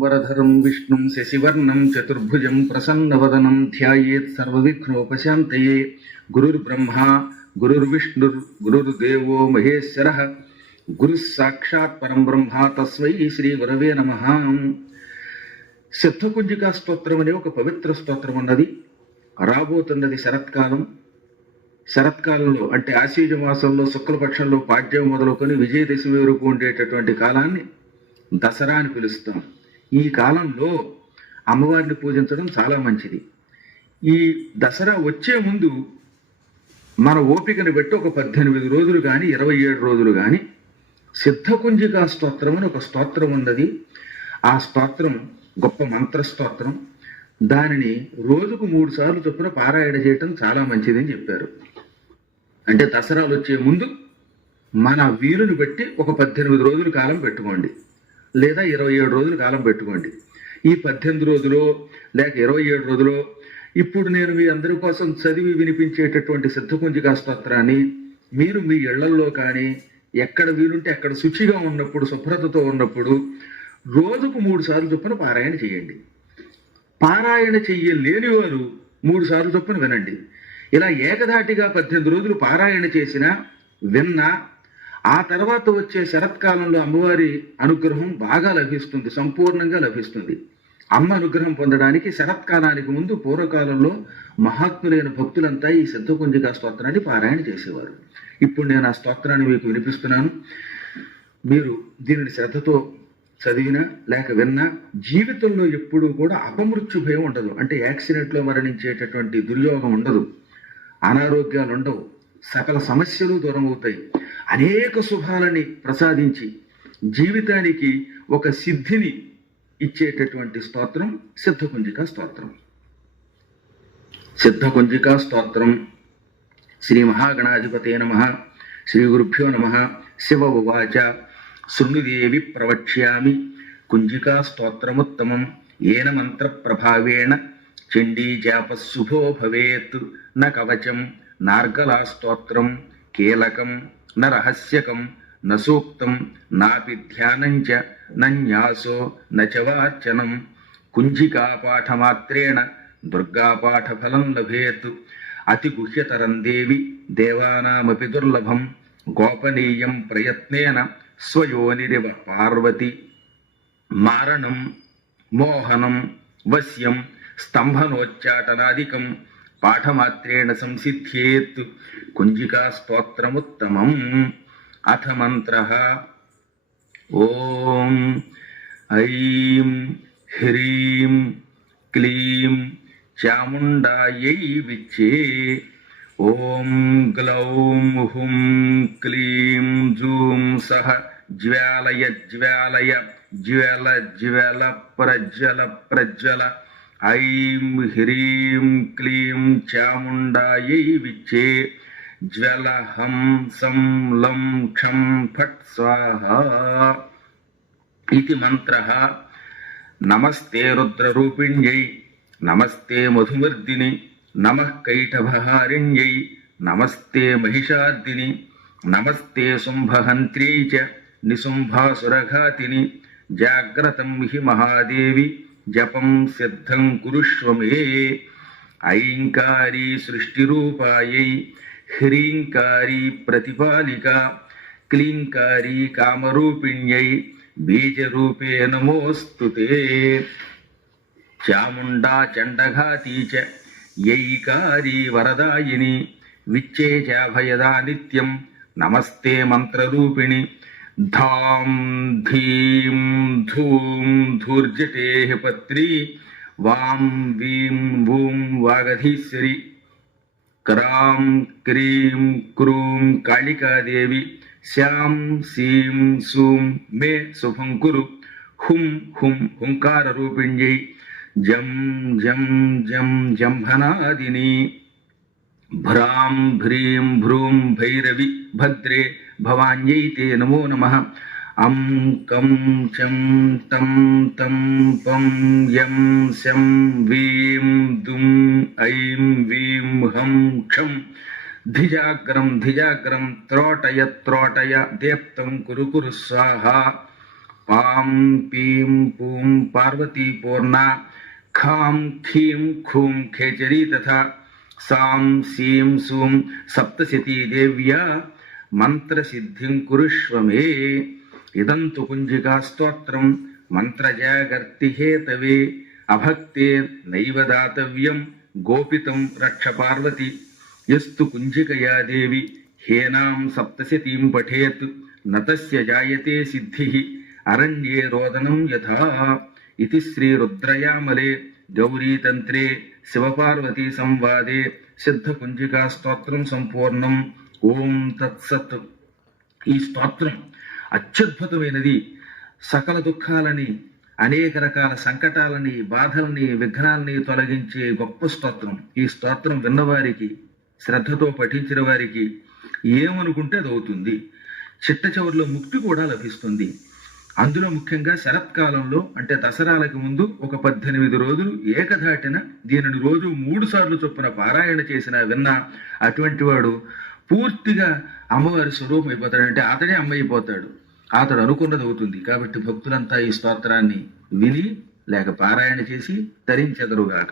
शुक्लाम्बरधरं विष्णुं शशिवर्णं चतुर्भुजं प्रसन्नवदनं ध्यायेत् सर्वविघ्नोपशान्तये। गुरुर्ब्रह्मा गुरुर्विष्णुर्गुरुर्देवो महेश्वरः गुरुः साक्षात् परं ब्रह्म तस्मै శ్రీగురవే నమః. సిద్ధకుంజికా స్తోత్రం అనే ఒక పవిత్ర స్తోత్రం ఉన్నది. రాబోతున్నది శరత్కాలం. శరత్కాలంలో అంటే ఆశ్వీజ మాసంలో శుక్లపక్షంలో పాడ్యం మొదలుకొని విజయదశమి వరకు ఉండేటటువంటి కాలాన్ని దసరా అని పిలుస్తాం. ఈ కాలంలో అమ్మవారిని పూజించడం చాలా మంచిది. ఈ దసరా వచ్చే ముందు మన ఓపికను బట్టి ఒక 18 రోజులు కానీ 27 రోజులు కానీ సిద్ధకుంజికా స్తోత్రం అని ఒక స్తోత్రం ఉన్నది. ఆ స్తోత్రం గొప్ప మంత్ర స్తోత్రం. దానిని రోజుకు 3 సార్లు చొప్పున పారాయణ చేయటం చాలా మంచిదని చెప్పారు. అంటే దసరాలు వచ్చే ముందు మన వీలుని బట్టి ఒక 18 రోజుల కాలం పెట్టుకోండి, లేదా 27 రోజుల కాలం పెట్టుకోండి. ఈ 18 రోజులో లేక 27 రోజులో ఇప్పుడు నేను మీ అందరి కోసం చదివి వినిపించేటటువంటి సిద్ధకుంజికా స్తోత్రాన్ని మీరు మీ ఇళ్లల్లో కానీ ఎక్కడ వీలుంటే అక్కడ శుచిగా ఉన్నప్పుడు, శుభ్రతతో ఉన్నప్పుడు రోజుకు 3 సార్లు చొప్పున పారాయణ చేయండి. పారాయణ చెయ్యలేని వారు 3 సార్లు చొప్పున వినండి. ఇలా ఏకధాటిగా 18 రోజులు పారాయణ చేసినా విన్నా ఆ తర్వాత వచ్చే శరత్కాలంలో అమ్మవారి అనుగ్రహం బాగా లభిస్తుంది, సంపూర్ణంగా లభిస్తుంది. అమ్మ అనుగ్రహం పొందడానికి శరత్కాలానికి ముందు పూర్వకాలంలో మహాత్ములైన భక్తులంతా ఈ సిద్ధకుంజికా స్తోత్రాన్ని పారాయణ చేసేవారు. ఇప్పుడు నేను ఆ స్తోత్రాన్ని మీకు వినిపిస్తున్నాను. మీరు దీనిని శ్రద్ధతో చదివినా లేక విన్నా జీవితంలో ఎప్పుడూ కూడా అపమృత్యు భయం ఉండదు. అంటే యాక్సిడెంట్లో మరణించేటటువంటి దుర్యోగం ఉండదు, అనారోగ్యాలు ఉండవు, సకల సమస్యలు దూరం అవుతాయి. అనేక శుభాలని ప్రసాదించి జీవితానికి ఒక సిద్ధిని ఇచ్చేటటువంటి స్తోత్రం సిద్ధకుంజికా స్తోత్రం. సిద్ధకుంజికా స్తోత్రం. శ్రీ మహాగణాధిపతే నమః. శ్రీ గురుభ్యో నమః. శివ ఉవాచ శృణుదేవి ప్రవక్ష్యామి కుంజికా స్తోత్రముత్తమం ఏన మంత్ర ప్రభావేణ చండీ జాపశుభో భవేత్ న కవచం నార్గలా స్తోత్రం కీలకం న రహస్యకం న సూక్తం నాపి ధ్యానంచ నన్యాసో నచవార్చనం కుంజికా పాఠమాత్రేణ దుర్గాపాఠఫలం లభేత్ అతి గుహ్యతరం దేవి దేవానామపి దుర్లభం గోపనీయం ప్రయత్నేన స్వయోనిరివ పార్వతి మారణం మోహనం వశ్యం స్తంభనోచ్చాటనాదికం పాఠమాత్రేణ సంసిద్ధ్యేత్ కుంజికా స్తోత్రముత్తమం. అథ మంత్రః. ఓం ఐం హ్రీం క్లీం చాముండాయై విచ్చే. ఓం గ్లౌం హుం క్లీం జూం సహ జ్వాలయ జ్వాలయ జ్వల జ్వల ప్రజ్వల ప్రజ్వల. ఐం హ్రీం క్లీం చాముండాయై విచ్చే. జ్వల హం సం లం క్షం ఫట్ స్వాహా ఇది మంత్రః. నమస్తే రుద్రరూపిణ్యై నమస్తే మధుమర్దిని నమః కైటభహారిణ్యై నమస్తే మహిషార్దిని నమస్తే శుంభహంత్ర్యై చ నిశుంభాసురఘాతిని. జాగ్రతం హి మహాదేవి జపం సిద్ధం కురుష్వ మే. ఐంకారీ సృష్టిరూపాయై హ్రీంకారీ ప్రతిపాలికా క్లీంకారీ కామరూపిణ్యై బీజరూపే నమోస్తుతే. చాముండా చండఘాతీ చ యైకారీ వరదాయిని విచ్చే చాభయదా నిత్యం నమస్తే మంత్రరూపిణి. ధాం ధీం ధూం ధూర్జటే పత్రి వాం వీం వూం వాగధీశ్వరి. క్రాం క్రీం క్రూం కాళికాదేవి. శ్యాం సీం సూం మే శుభం కురు. హుం హుం హుంకారరూపిణ్యై జం జం జం జంభనాదిని. భ్రాం భ్రీం భ్రూం భైరవి భద్రే భవాన్యై తే నమో నమః. అం కం చం తం తం పం యం శం వీం దుం ఐం వీం హం క్షం ధిజాగ్రం త్రోటయ త్రోటయ దీప్తం కురు కురు స్వాహా. పాం పీం పూం పార్వతీ పూర్ణ ఖాం ఖీం ఖూం ఖేచరీ తథా సాం సీం సూం సప్తశతీ దేవ్యా మంత్రసిద్ధిం కురుష్వ మే. ఇదం తు కుంజికా స్తోత్రం మంత్రజాగర్తి హేతవే అభక్తే నైవ దాతవ్యం గోపితం రక్ష పార్వతి. యస్తు కుంజికయా దేవి హేనాం సప్తశతీం పఠేత్ నతస్య జాయతే సిద్ధిః అరణ్యే రోదనం యథా. ఇది శ్రీ రుద్రయామలే గౌరీతంత్రే శివపార్వతీ సంవాదే సిద్ధకుంజికా స్తోత్రం సంపూర్ణం. ఓం తత్సత్. ఈ స్తోత్రం అత్యద్భుతమైనది. సకల దుఃఖాలని, అనేక రకాల సంకటాలని, బాధల్ని, విఘ్నాలని తొలగించే గొప్ప స్తోత్రం. ఈ స్తోత్రం విన్నవారికి, శ్రద్ధతో పఠించిన వారికి ఏమనుకుంటే అది అవుతుంది. చిట్ట చివరిలో ముక్తి కూడా లభిస్తుంది. అందులో ముఖ్యంగా శరత్కాలంలో అంటే దసరాలకు ముందు ఒక 18 రోజులు ఏకధాటిన దీనిని రోజు 3 సార్లు చొప్పున పారాయణ చేసిన విన్నా అటువంటి వాడు పూర్తిగా అమ్మవారి స్వరూపం అయిపోతాడు. అంటే అతడే అమ్మ అయిపోతాడు. అతడు అనుకున్నది అవుతుంది. కాబట్టి భక్తులంతా ఈ స్తోత్రాన్ని విని లేక పారాయణ చేసి తరించెదరుగాక.